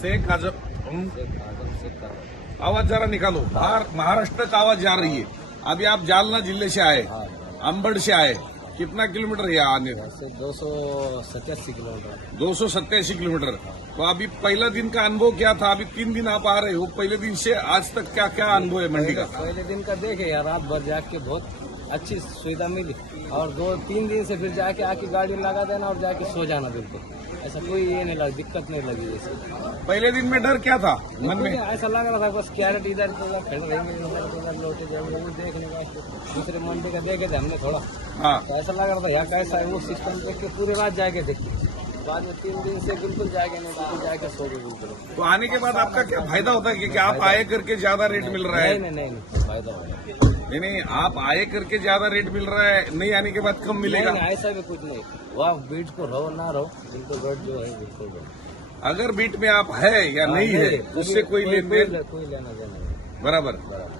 शेख आज़म का आवाज़ जरा निकालो। बाहर महाराष्ट्र का आवाज़ जा रही है अभी आप जालना ज़िले से आए अम्बड़ अंबड़ से आए. कितना किलोमीटर है यहाँ आने? का दो सौ सत्तासी किलोमीटर. दो सौ सत्तासी किलोमीटर. तो अभी पहला दिन का अनुभव क्या था? अभी तीन दिन आप आ रहे हो. पहले दिन से आज तक क्या क्या अनुभव है मंडी का? पहले दिन का देखे यार रात भर जाके बहुत अच्छी सुविधा मिली और दो तीन दिन से फिर जाके आके गाड़ी लगा देना और जाके सो जाना बिल्कुल। ऐसा कोई ये नहीं लगा दिक्कत नहीं लगी ऐसे पहले दिन में डर क्या था मन में? ऐसा लग रहा था बस कैरेट इधर उधर लौटे जाएँगे देखने का दूसरे मंडी का देखे थे हमने थोड़ा। हाँ। तो ऐसा लग रहा था यहाँ कैसा है वो सिस्टम देख के पूरे रात जाके देखे बाद में तीन दिन से बिल्कुल जाके नहीं बिल्कुल जाके सो गए बिल्कुल। तो आने के बाद आपका क्या फ़ायदा होता है कि, आप आए करके ज़्यादा रेट मिल रहा है? नहीं नहीं, फ़ायदा होगा नहीं नहीं आप आए करके ज़्यादा रेट मिल रहा है नहीं आने के बाद कम मिलेगा। नहीं, ऐसा भी कुछ नहीं। वाह बीट को रहो ना रहो बिल्कुल रेट जो है बिल्कुल अगर बीट में आप है या नहीं है उससे कोई लेन देन कोई- लेना देना बराबर।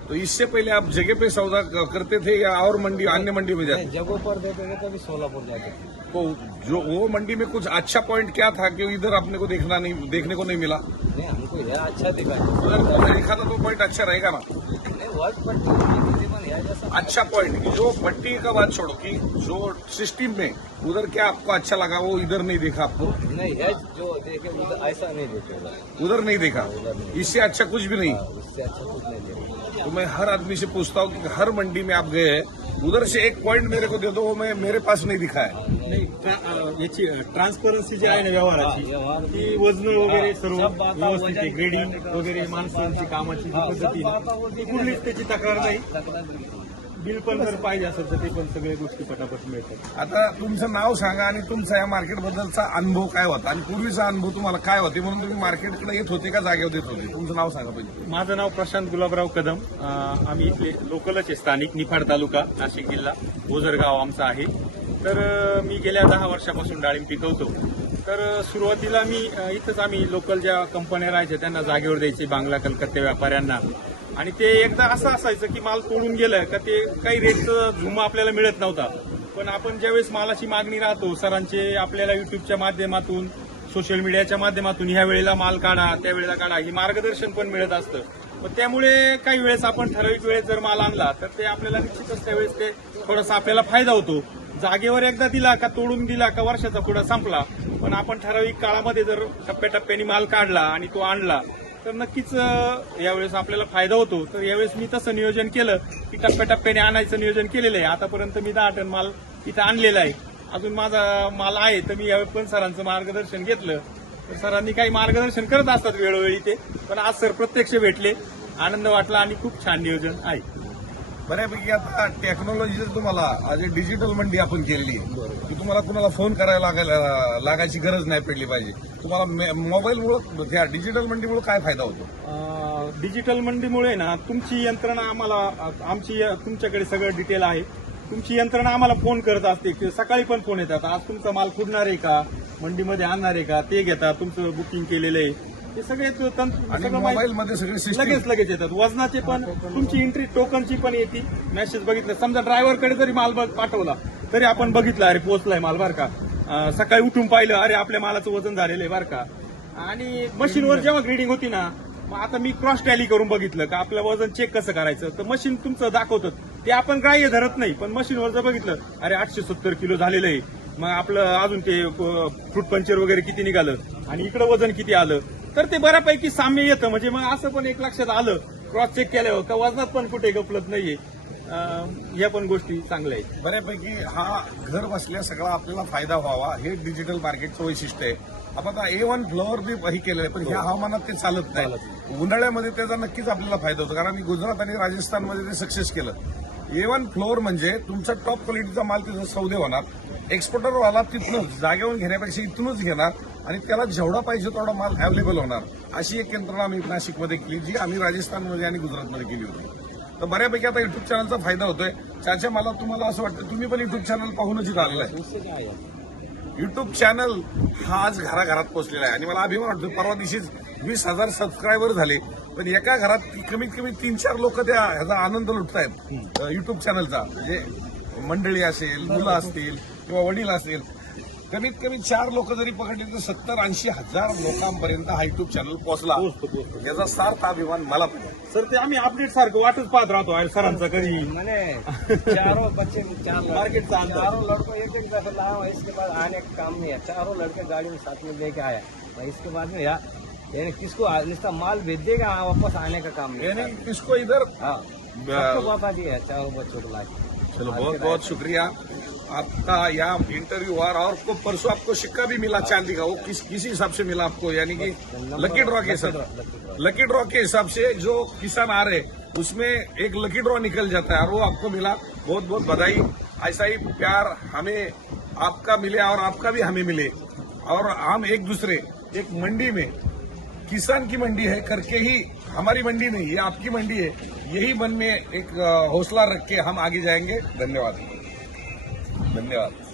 तो इससे पहले आप जगह पे सौदा करते थे या और मंडी अन्य मंडी में जाते जगहों पर देते थे तभी सोलापुर जाके तो जो वो मंडी में कुछ अच्छा पॉइंट क्या था कि इधर अपने को देखना नहीं देखने को नहीं मिला? नहीं हमको यह अच्छा दिखा। देखा था तो पॉइंट अच्छा रहेगा ना। वर्क अच्छा पॉइंट जो पट्टी का बात छोड़ो कि जो सिस्टम में उधर क्या आपको अच्छा लगा? वो इधर नहीं देखा आपको? नहीं है जो देखे उधर ऐसा नहीं देखे उधर। नहीं देखा? इससे अच्छा कुछ भी नहीं? हाँ, उससे अच्छा कुछ नहीं देखे। तो मैं हर आदमी से पूछता हूँ कि हर मंडी में आप गए हैं उधर से एक पॉइंट मेरे को दे दो वो मैं मेरे पास नहीं दिखा है। नाही याची ट्रान्सपरन्सी जी आहे ना व्यवहाराची व्यवहार ती वज़न वगैरे सर्व व्यवस्थित ग्रेडिंग करणे वगैरे का माणसांची कामाची पद्धती कुठलीच त्याची तक्रार नाही. बिल पण जर पाहिजे असेल तर ते पण सगळ्या गोष्टी पटापट मिळतात. आता तुमचं नाव सांगा आणि तुमचा या मार्केट बद्दलचा अनुभव काय होता? आणि पूर्वीचा अनुभव तुम्हाला काय होते? म्हणून तुम्ही मार्केटकडे येत होते का जागेवर देत होते? तुमचं नाव सांगा पहिले. माझं नाव प्रशांत गुलाबराव कदम. अं, आम्ही इथले लोकलच आहे स्थानिक निफाड तालुका नाशिक जिल्हा ओझरगाव आमचा आहे. तर अं, मी गेल्या दहा वर्षापासून डाळिंब पिकवतो. तर अं, सुरुवातीला मी अं, इथंच आम्ही लोकल ज्या कंपन्या राहायच्या त्यांना जागेवर द्यायचे बांगला कलकत्ते व्यापाऱ्यांना. आणि ते एकदा असं असायचं की माल तोडून गेलं का ते काही रेटचं झुमा आपल्याला मिळत नव्हता. पण आपण ज्यावेळेस मालाची मागणी राहतो सरांचे आपल्याला युट्यूबच्या माध्यमातून सोशल मीडियाच्या माध्यमातून ह्या वेळेला माल काढा त्या वेळेला काढा ही मार्गदर्शन पण मिळत असतं. मग त्यामुळे काही वेळेस आपण ठराविक वेळेस जर माल आणला तर ते आपल्याला निश्चितच त्यावेळेस ते थोडासा आपल्याला फायदा होतो. जागेवर एकदा दिला का तोडून दिला का वर्षाचा पुढा संपला पण आपण ठराविक काळामध्ये जर टप्प्याटप्प्याने माल काढला आणि तो आणला तर नक्कीच यावेळेस आपल्याला फायदा होतो. तर यावेळेस मी तसं नियोजन केलं की टप्प्याटप्प्याने आणायचं नियोजन केलेलं आहे. आतापर्यंत मी दहा टन माल इथं आणलेला आहे. अजून माझा माल आहे तर मी यावेळी पण सरांचं मार्गदर्शन घेतलं. तर सरांनी काही मार्गदर्शन करत असतात वेळोवेळी ते पण आज सर प्रत्यक्ष भेटले. आनंद वाटला आणि खूप छान नियोजन आहे. बऱ्यापैकी आता टेक्नॉलॉजीचं तुम्हाला आज डिजिटल मंडी आपण केलेली की तुम्हाला कुणाला फोन करायला लागायला लागायची गरज नाही पडली पाहिजे. तुम्हाला मोबाईलमुळं त्या डिजिटल मंडीमुळे काय फायदा होतो? डिजिटल मंडीमुळे ना तुमची यंत्रणा आम्हाला आमची तुमच्याकडे सगळं डिटेल आहे. तुमची यंत्रणा आम्हाला फोन करत असते. की सकाळी पण फोन येतात. आज तुमचा माल फुडणार आहे का? मंडीमध्ये आणणार आहे का? ते घेतात. तुमचं बुकिंग केलेलं आहे. ते सगळे तंत्र मोबाईल मध्ये सगळे सिस्टम लगेच लगेच येतात. वजनाचे पण तुमची एंट्री टोकनची पण येते. मेसेज बघितलं. समजा ड्रायव्हरकडे जरी माल पाठवला तरी आपण बघितलं अरे पोहोचलाय माल बरं का. सकाळी उठून पाहिलं अरे आपल्या मालाचं वजन झालेलं आहे बरं का. आणि मशीनवर जेव्हा ग्रेडिंग होती ना मग आता मी क्रॉस टॅली करून बघितलं का आपलं वजन चेक कसं करायचं. तर मशीन तुमचं दाखवतं. ते आपण ग्राह्य धरत नाही पण मशीनवर जर बघितलं अरे आठशे सत्तर किलो झालेलं आहे. मग आपलं अजून ते फ्रूट पंचर वगैरे किती निघालं? आणि इकडं वजन किती आलं? तर ते बऱ्यापैकी साम्य येतं. म्हणजे मग असं पण एक लक्षात आलं. क्रॉस चेक केल्यावर का वजनात पण कुठे गपलत नाहीये. ह्या पण गोष्टी चांगल्या आहेत. बऱ्यापैकी हा घर बसल्या सगळा आपल्याला फायदा व्हावा. हे डिजिटल मार्केटचं वैशिष्ट्य आहे. आपण आता ए वन फ्लोअर बी हे केलेलं आहे पण ह्या हवामानात ते चालत नाही. उन्हाळ्यामध्ये त्याचा नक्कीच आपल्याला फायदा होतो. कारण मी गुजरात आणि राजस्थानमध्ये ते सक्सेस केलं. ए वन फ्लोअर म्हणजे तुमचा टॉप क्वालिटीचा माल तिथं सौदे होणार. एक्सपोर्टरवाला तिथनंच जागेवरून घेण्यापेक्षा इथूनच घेणार आणि त्याला जेवढा पाहिजे तेवढा माल अवेलेबल होणार. अशी एक यंत्रणा आम्ही नाशिकमध्ये केली जी आम्ही राजस्थानमध्ये आणि गुजरातमध्ये केली होती. तर बऱ्यापैकी आता युट्यूब चॅनलचा फायदा होतोय. त्याच्या मला तुम्हाला असं वाटतं तुम्ही पण युट्यूब चॅनल पाहूनच इथं आहे. युट्यूब चॅनल हा आज घराघरात पोहोचलेला आहे. आणि मला अभिमान वाटतो परवा दिवशीच वीस हजार सबस्क्रायबर झाले. पण एका घरात कमीत कमी तीन चार लोक त्या ह्याचा आनंद लुटतायत. युट्यूब चॅनलचा म्हणजे मंडळी असेल मुलं असतील किंवा वडील असतील कमीत कमी चार लोक जरी पकडले तर सत्तर ऐंशी हजार लोकांपर्यंत हा युट्यूब चॅनल पोहोचला. याचा सार्थ अभिमान मला पण. सर ते आम्ही अपडेट सारखं वाटच पाहत राहतो. अरे सरांचं कधी? मैंने चारों बच्चे चार मार्केट से अंदर। चारों लड़कों एक एक दफे लाया इसके बाद आने का काम नहीं है चारों लड़के गाड़ी में साथ में लेके आया और इसके बाद में यार यानी किसको इसका माल भेज देगा हाँ, वापस आने का काम नहीं? यानी इसको इधर? हाँ. सबको बता दिया है चारों बच्चों को लाके चलो बहुत बहुत शुक्रिया. आपका यहाँ इंटरव्यू हुआ और आपको परसों आपको सिक्का भी मिला चांदी का। वो किस किसी हिसाब से मिला आपको? यानी कि लकी ड्रॉ के हिसाब लकी ड्रॉ के हिसाब से जो किसान आ रहे उसमें एक लकी ड्रॉ निकल जाता है और वो आपको मिला। बहुत बहुत बधाई। ऐसा ही प्यार हमें आपका मिले और आपका भी हमें मिले। और हम एक दूसरे एक मंडी में किसान की मंडी है करके ही हमारी मंडी नहीं ये आपकी मंडी है। यही मन में एक हौसला रख के हम आगे जाएँगे। धन्यवाद। 门票。